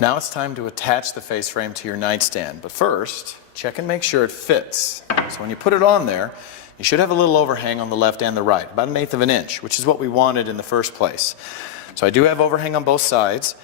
Now it's time to attach the face frame to your nightstand, but first, check and make sure it fits. So when you put it on there, you should have a little overhang on the left and the right, about 1/8 of an inch, which is what we wanted in the first place. So I do have overhang on both sides,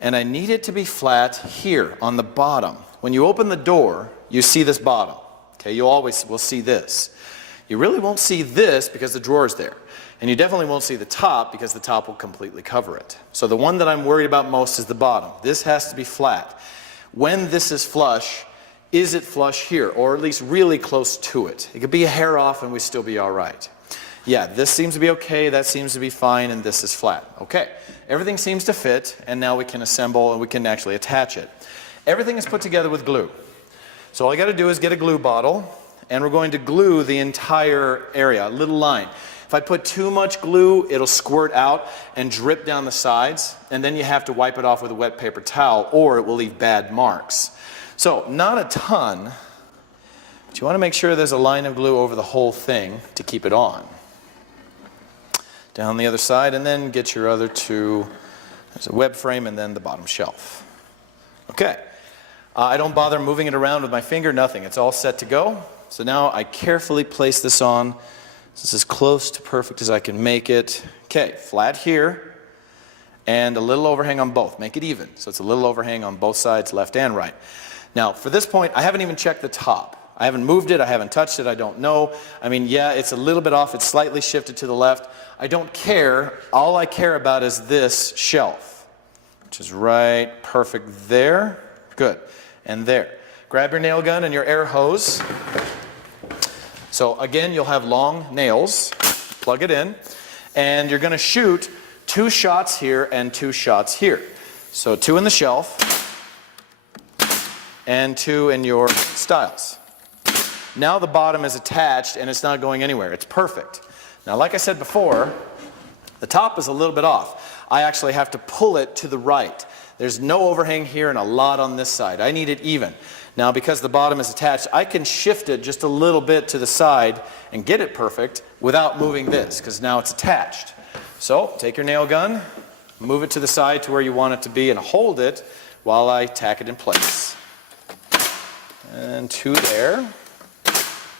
and I need it to be flat here on the bottom. When you open the door, you see this bottom. Okay, you always will see this. You really won't see this because the drawer is there. And you definitely won't see the top because the top will completely cover it. So the one that I'm worried about most is the bottom. This has to be flat. When this is flush, is it flush here, or at least really close to it? It could be a hair off and we'd still be all right. Yeah, this seems to be okay, that seems to be fine, and this is flat. Okay, everything seems to fit, and now we can assemble and we can actually attach it. Everything is put together with glue. So all I got to do is get a glue bottle, and we're going to glue the entire area, a little line. If I put too much glue, it'll squirt out and drip down the sides, and then you have to wipe it off with a wet paper towel, or it will leave bad marks. So, not a ton, but you want to make sure there's a line of glue over the whole thing to keep it on. Down the other side, and then get your other two. There's a web frame and then the bottom shelf. Okay. I don't bother moving it around with my finger, nothing. It's all set to go. So now I carefully place this on. This is as close to perfect as I can make it. Okay, flat here, and a little overhang on both. Make it even, so it's a little overhang on both sides, left and right. Now, for this point, I haven't even checked the top. I haven't moved it, I haven't touched it, I don't know. I mean, yeah, it's a little bit off, it's slightly shifted to the left. I don't care. All I care about is this shelf, which is right perfect there. Good, and there. Grab your nail gun and your air hose. So again, you'll have long nails, plug it in, and you're going to shoot 2 shots here and 2 shots here. So 2 in the shelf and 2 in your stiles. Now the bottom is attached and it's not going anywhere. It's perfect. Now like I said before, the top is a little bit off. I actually have to pull it to the right. There's no overhang here and a lot on this side. I need it even. Now because the bottom is attached, I can shift it just a little bit to the side and get it perfect without moving this, because now it's attached. So take your nail gun, move it to the side to where you want it to be, and hold it while I tack it in place. And 2 there.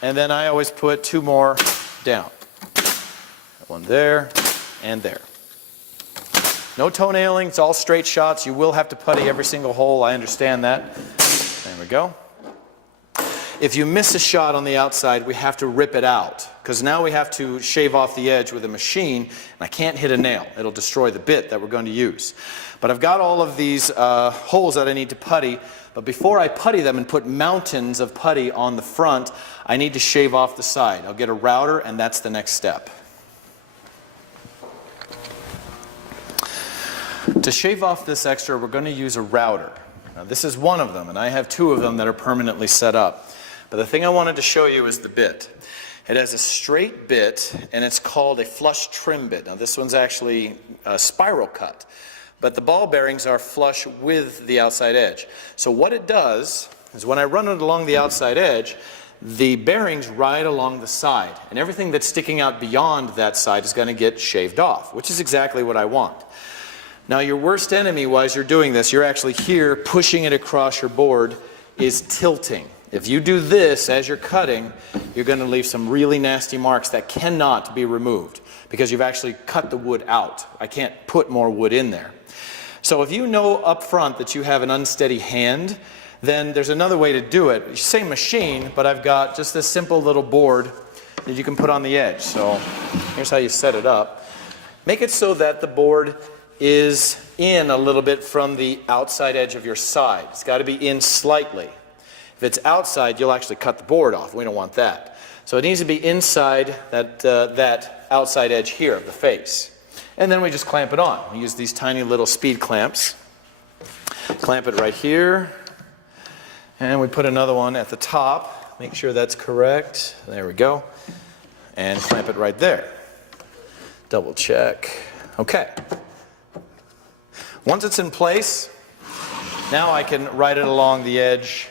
And then I always put 2 more down. 1 there and there. No toenailing, it's all straight shots. You will have to putty every single hole, I understand that. There we go. If you miss a shot on the outside, we have to rip it out, because now we have to shave off the edge with a machine, and I can't hit a nail. It'll destroy the bit that we're going to use. But I've got all of these holes that I need to putty, but before I putty them and put mountains of putty on the front, I need to shave off the side. I'll get a router, and that's the next step. To shave off this extra, we're going to use a router. Now this is one of them, and I have 2 of them that are permanently set up. But the thing I wanted to show you is the bit. It has a straight bit, and it's called a flush trim bit. Now this one's actually a spiral cut, but the ball bearings are flush with the outside edge. So what it does is when I run it along the outside edge, the bearings ride along the side, and everything that's sticking out beyond that side is going to get shaved off, which is exactly what I want. Now your worst enemy while you're doing this, you're actually here pushing it across your board, is tilting. If you do this as you're cutting, you're going to leave some really nasty marks that cannot be removed because you've actually cut the wood out. I can't put more wood in there. So if you know up front that you have an unsteady hand, then there's another way to do it. Same machine, but I've got just this simple little board that you can put on the edge. So here's how you set it up. Make it so that the board is in a little bit from the outside edge of your side. It's got to be in slightly. If it's outside, you'll actually cut the board off. We don't want that. So it needs to be inside that outside edge here of the face. And then we just clamp it on. We use these tiny little speed clamps. Clamp it right here. And we put another one at the top. Make sure that's correct. There we go. And clamp it right there. Double check. Okay. Once it's in place, now I can ride it along the edge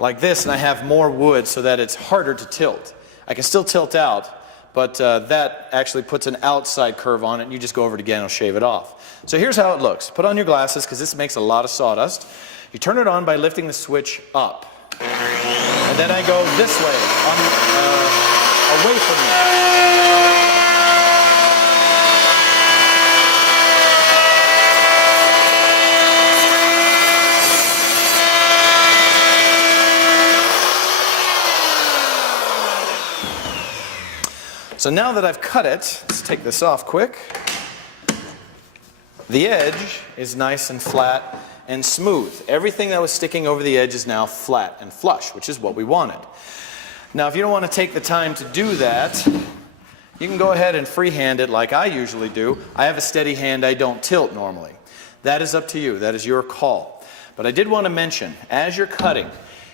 like this, and I have more wood so that it's harder to tilt. I can still tilt out, but that actually puts an outside curve on it, and you just go over it again and it'll shave it off. So here's how it looks. Put on your glasses, because this makes a lot of sawdust. You turn it on by lifting the switch up. And then I go this way, away from me. So now that I've cut it, let's take this off quick. The edge is nice and flat and smooth. Everything that was sticking over the edge is now flat and flush, which is what we wanted. Now, if you don't want to take the time to do that, you can go ahead and freehand it like I usually do. I have a steady hand, I don't tilt normally. That is up to you, that is your call. But I did want to mention, as you're cutting,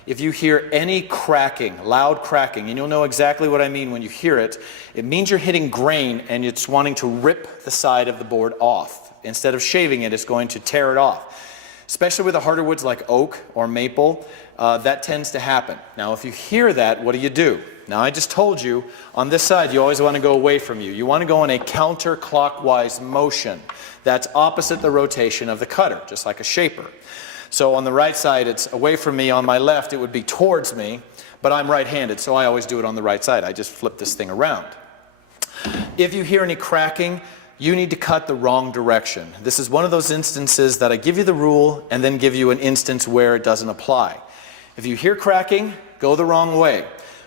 if you hear any cracking, loud cracking, and you'll know exactly what I mean when you hear it, it means you're hitting grain and it's wanting to rip the side of the board off. Instead of shaving it, it's going to tear it off. Especially with the harder woods like oak or maple, that tends to happen. Now, if you hear that, what do? Now, I just told you, on this side, you always want to go away from you. You want to go in a counterclockwise motion. That's opposite the rotation of the cutter, just like a shaper. So on the right side, it's away from me. On my left, it would be towards me, but I'm right-handed, so I always do it on the right side. I just flip this thing around. If you hear any cracking, you need to cut the wrong direction. This is one of those instances that I give you the rule and then give you an instance where it doesn't apply. If you hear cracking, go the wrong way.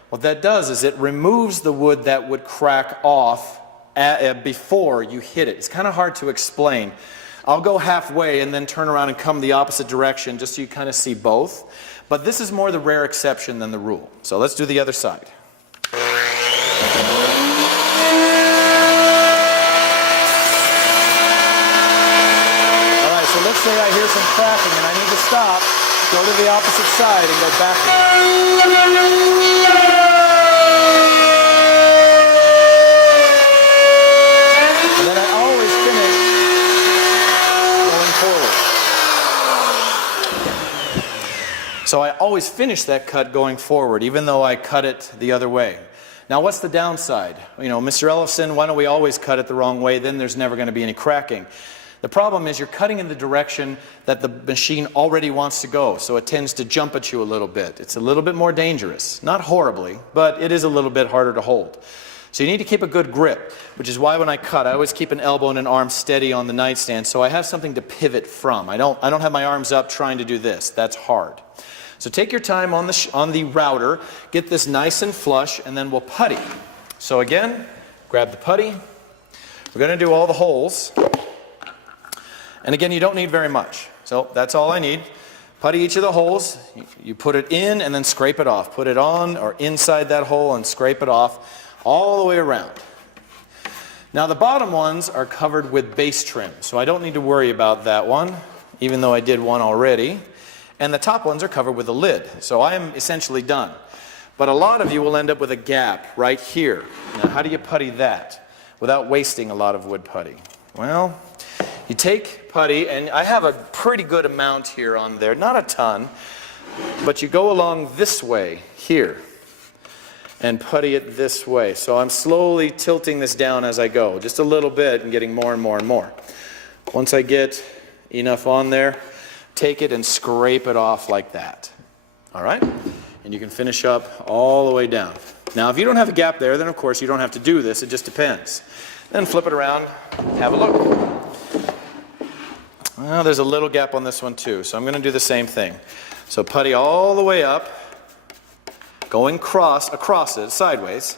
What that does is it removes the wood that would crack off before you hit it. It's kind of hard to explain. I'll go halfway and then turn around and come the opposite direction just so you kind of see both. But this is more the rare exception than the rule. So let's do the other side. All right, so let's say I hear some cracking and I need to stop, go to the opposite side and go backwards. And then I always finish So I always finish that cut going forward, even though I cut it the other way. Now, what's the downside? You know, Mr. Ellison, why don't we always cut it the wrong way? Then there's never going to be any cracking. The problem is you're cutting in the direction that the machine already wants to go, so it tends to jump at you a little bit. It's a little bit more dangerous. Not horribly, but it is a little bit harder to hold. So you need to keep a good grip, which is why when I cut, I always keep an elbow and an arm steady on the nightstand so I have something to pivot from. I don't have my arms up trying to do this. That's hard. So take your time on the router, get this nice and flush, and then we'll putty. So again, grab the putty. We're going to do all the holes. And again, you don't need very much. So that's all I need. Putty each of the holes. You put it in and then scrape it off. Put it on or inside that hole and scrape it off all the way around. Now the bottom ones are covered with base trim, so I don't need to worry about that one, even though I did one already. And the top ones are covered with a lid, so I am essentially done. But a lot of you will end up with a gap right here. Now, how do you putty that without wasting a lot of wood putty? Well, you take putty, and I have a pretty good amount here on there, not a ton, but you go along this way here and putty it this way. So I'm slowly tilting this down as I go, just a little bit and getting more and more and more. Once I get enough on there, take it and scrape it off like that. All right? And you can finish up all the way down. Now, if you don't have a gap there, then of course you don't have to do this. It just depends. Then flip it around, have a look. Well, there's a little gap on this one too, so I'm going to do the same thing. So putty all the way up, going across it, sideways,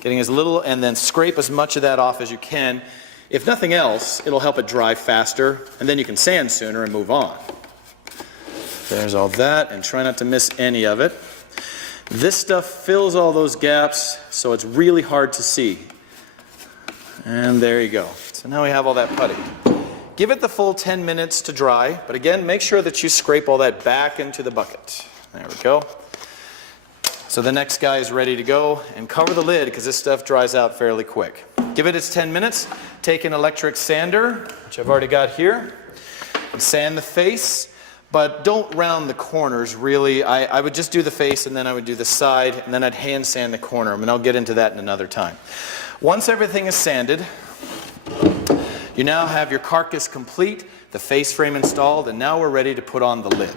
getting as little, and then scrape as much of that off as you can. If nothing else, it'll help it dry faster, and then you can sand sooner and move on. There's all that, and try not to miss any of it. This stuff fills all those gaps, so it's really hard to see. And there you go. So now we have all that putty. Give it the full 10 minutes to dry, but again, make sure that you scrape all that back into the bucket. There we go. So the next guy is ready to go, and cover the lid because this stuff dries out fairly quick. Give it its 10 minutes. Take an electric sander, which I've already got here, and sand the face. but don't round the corners really. I would just do the face, and then I would do the side, and then I'd hand sand the corner, and I'll get into that in another time. Once everything is sanded, you now have your carcass complete, the face frame installed, and now we're ready to put on the lid.